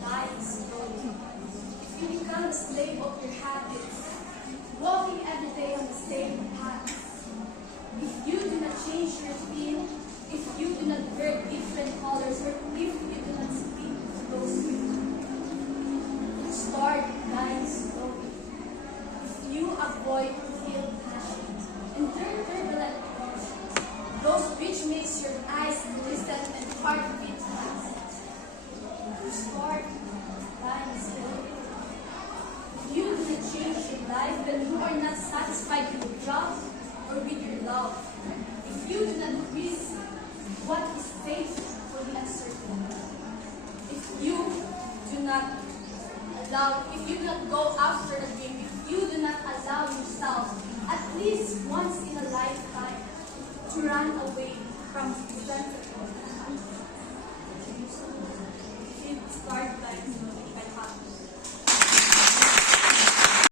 dying slowly. If you become a slave of your habits, walking every day on the same path, if you do not change your skin, if you do not wear different colors, or if you do not speak to those people, you start dying slowly. If you avoid feel passion and turbulent emotions, those which makes your eyes glisten and heart beat fast, you start dying slowly. If you do not change your life, then you are not satisfied with your job or with your love. If you do not risk what is safe for the uncertain, if you do not go after a dream, if you do not allow yourself at least once in a lifetime to run away from resentment, you start dying slowly by habit.